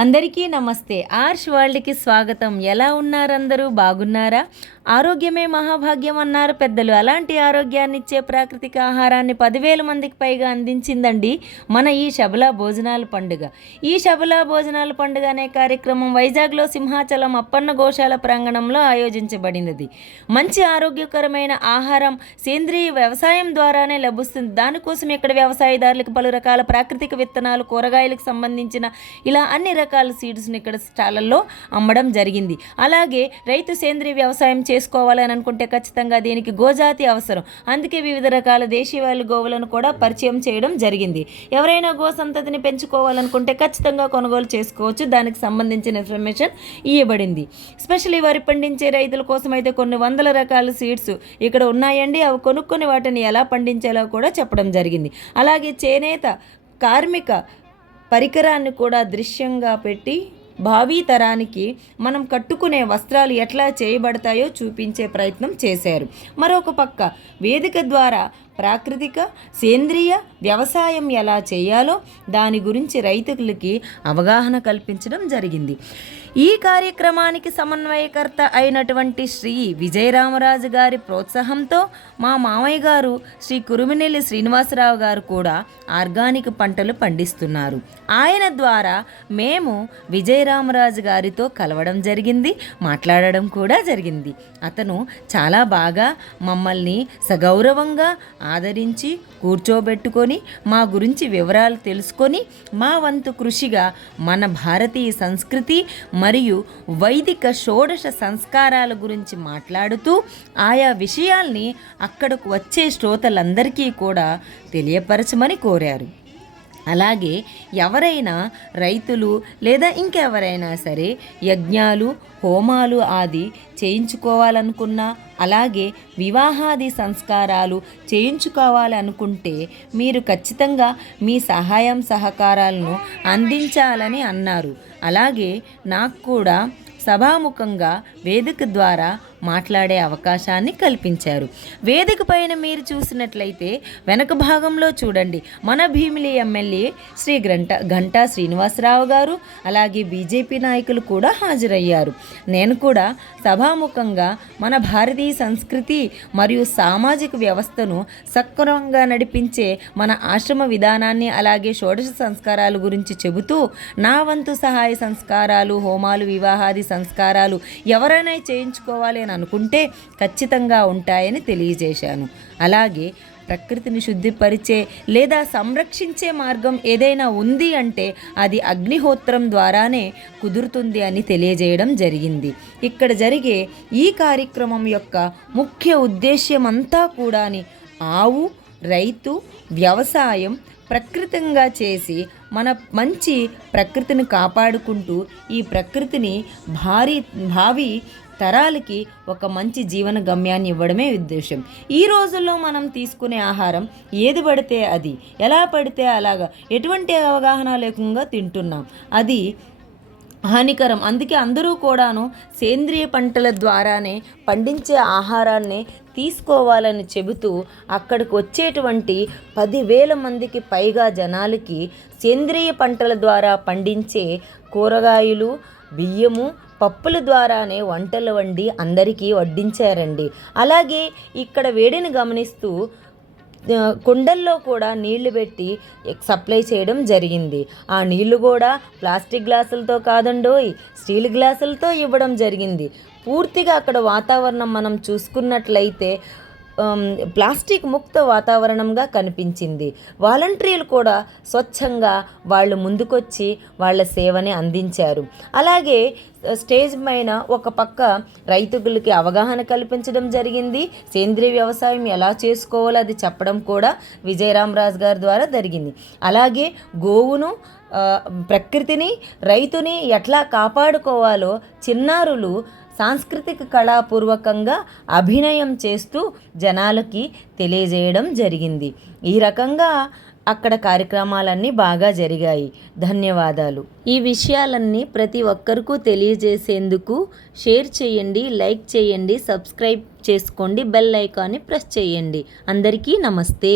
అందరికీ నమస్తే. ఆర్ష్ వరల్డ్కి స్వాగతం. ఎలా ఉన్నారు అందరూ? బాగున్నారా? ఆరోగ్యమే మహాభాగ్యం అన్నారు పెద్దలు. అలాంటి ఆరోగ్యాన్ని ఇచ్చే ప్రాకృతిక ఆహారాన్ని 10,000 మందికి పైగా అందించిందండి మన ఈ శబలా భోజనాల పండుగ. ఈ శబలా భోజనాల పండుగ అనే కార్యక్రమం వైజాగ్లో సింహాచలం అప్పన్న గోశాల ప్రాంగణంలో ఆయోజించబడినది. మంచి ఆరోగ్యకరమైన ఆహారం సేంద్రీయ వ్యవసాయం ద్వారానే లభిస్తుంది. దానికోసం ఇక్కడ వ్యవసాయదారులకు పలు రకాల ప్రాకృతిక విత్తనాలు, కూరగాయలకు సంబంధించిన ఇలా అన్ని రకాల సీడ్స్ని ఇక్కడ స్టాళ్ళల్లో అమ్మడం జరిగింది. అలాగే రైతు సేంద్రీయ వ్యవసాయం చేసుకోవాలని అనుకుంటే ఖచ్చితంగా దీనికి గోజాతి అవసరం. అందుకే వివిధ రకాల దేశీయ గోవులను కూడా పరిచయం చేయడం జరిగింది. ఎవరైనా గో సంతతిని పెంచుకోవాలనుకుంటే ఖచ్చితంగా కొనుగోలు చేసుకోవచ్చు. దానికి సంబంధించిన ఇన్ఫర్మేషన్ ఇవ్వబడింది. స్పెషల్లీ వరి పండించే రైతుల కోసం అయితే కొన్ని వందల రకాల సీడ్స్ ఇక్కడ ఉన్నాయండి. అవి కొనుక్కొని వాటిని ఎలా పండించాలో కూడా చెప్పడం జరిగింది. అలాగే చేనేత కార్మిక పరికరాన్ని కూడా దృశ్యంగా పెట్టి భావీ తరానికి మనం కట్టుకునే వస్త్రాలు ఎట్లా చేయబడతాయో చూపించే ప్రయత్నం చేశారు. మరొక పక్క వేదిక ద్వారా ప్రాకృతిక సేంద్రియ వ్యవసాయం ఎలా చేయాలో దాని గురించి రైతులకి అవగాహన కల్పించడం జరిగింది. ఈ కార్యక్రమానికి సమన్వయకర్త అయినటువంటి శ్రీ విజయరామరాజు గారి ప్రోత్సాహంతో మా మామయ్య గారు శ్రీ కురుమినెల్లి శ్రీనివాసరావు గారు కూడా ఆర్గానిక్ పంటలు పండిస్తున్నారు. ఆయన ద్వారా మేము విజయరామరాజు గారితో కలవడం జరిగింది, మాట్లాడడం కూడా జరిగింది. అతను చాలా బాగా మమ్మల్ని సగౌరవంగా ఆదరించి కూర్చోబెట్టుకొని మా గురించి వివరాలు తెలుసుకొని మా వంతు కృషిగా మన భారతీయ సంస్కృతి మరియు వైదిక షోడశ సంస్కారాల గురించి మాట్లాడుతూ ఆయా విషయాల్ని అక్కడకు వచ్చే శ్రోతలందరికీ కూడా తెలియపరచమని కోరారు. అలాగే ఎవరైనా రైతులు లేదా ఇంకెవరైనా సరే యజ్ఞాలు, హోమాలు ఆది చేయించుకోవాలనుకున్నా, అలాగే వివాహాది సంస్కారాలు చేయించుకోవాలనుకుంటే మీరు ఖచ్చితంగా మీ సహాయం సహకారాలను అందించాలని అన్నారు. అలాగే నాకు కూడా సభాముఖంగా వేదిక ద్వారా మాట్లాడే అవకాశాన్ని కల్పించారు. వేదిక పైన మీరు చూసినట్లయితే వెనక భాగంలో చూడండి, మన భీమిలి ఎమ్మెల్యే శ్రీ గంటా శ్రీనివాసరావు గారు, అలాగే బీజేపీ నాయకులు కూడా హాజరయ్యారు. నేను కూడా సభాముఖంగా మన భారతీయ సంస్కృతి మరియు సామాజిక వ్యవస్థను సక్రమంగా నడిపించే మన ఆశ్రమ విధానాన్ని, అలాగే షోడశ సంస్కారాల గురించి చెబుతూ నా వంతు సహాయ సంస్కారాలు, హోమాలు, వివాహాది సంస్కారాలు ఎవరైనా చేయించుకోవాలి అని అనుకుంటే ఖచ్చితంగా ఉంటాయని తెలియజేశాను. అలాగే ప్రకృతిని శుద్ధిపరిచే లేదా సంరక్షించే మార్గం ఏదైనా ఉంది అంటే అది అగ్నిహోత్రం ద్వారానే కుదురుతుంది అని తెలియజేయడం జరిగింది. ఇక్కడ జరిగే ఈ కార్యక్రమం యొక్క ముఖ్య ఉద్దేశ్యం అంతా కూడాని ఆవు, రైతు, వ్యవసాయం ప్రకృతంగా చేసి మన మంచి ప్రకృతిని కాపాడుకుంటూ ఈ ప్రకృతిని భావి తరాలకి ఒక మంచి జీవన గమ్యాన్ని ఇవ్వడమే ఉద్దేశం. ఈ రోజుల్లో మనం తీసుకునే ఆహారం ఏది పడితే అది, ఎలా పడితే అలాగా, ఎటువంటి అవగాహన లేకుండా తింటున్నాం. అది హానికరం. అందుకే అందరూ కూడాను సేంద్రియ పంటల ద్వారానే పండించే ఆహారాన్ని తీసుకోవాలని చెబుతూ అక్కడికి వచ్చేటువంటి 10,000 మందికి పైగా జనాలకి సేంద్రియ పంటల ద్వారా పండించే కూరగాయలు, బియ్యము, పప్పుల ద్వారానే వంటలు వండి అందరికీ వడ్డించారండి. అలాగే ఇక్కడ వేడిని గమనిస్తూ కుండల్లో కూడా నీళ్లు పెట్టి సప్లై చేయడం జరిగింది. ఆ నీళ్లు కూడా ప్లాస్టిక్ గ్లాసులతో కాదండోయ్, స్టీల్ గ్లాసులతో ఇవ్వడం జరిగింది. పూర్తిగా అక్కడ వాతావరణం మనం చూసుకున్నట్లయితే ప్లాస్టిక్ ముక్త వాతావరణంగా కనిపించింది. వాలంటీర్లు కూడా స్వచ్ఛంగా వాళ్ళు ముందుకొచ్చి వాళ్ళ సేవని అందించారు. అలాగే స్టేజ్ పైన ఒక పక్క రైతులకి అవగాహన కల్పించడం జరిగింది. సేంద్రీయ వ్యవసాయం ఎలా చేసుకోవాలో అది చెప్పడం కూడా విజయరామరాజు గారి ద్వారా జరిగింది. అలాగే గోవును, ప్రకృతిని, రైతుని ఎట్లా కాపాడుకోవాలో చిన్నారులు సాంస్కృతిక కళాపూర్వకంగా అభినయం చేస్తూ జనాలకి తెలియజేయడం జరిగింది. ఈ రకంగా అక్కడ కార్యక్రమాలన్నీ బాగా జరిగాయి. ధన్యవాదాలు. ఈ విషయాలన్నీ ప్రతి ఒక్కరికి తెలియజేసేందుకు షేర్ చేయండి, లైక్ చేయండి, సబ్స్క్రైబ్ చేసుకోండి, బెల్ ఐకాన్ని ప్రెస్ చేయండి. అందరికీ నమస్తే.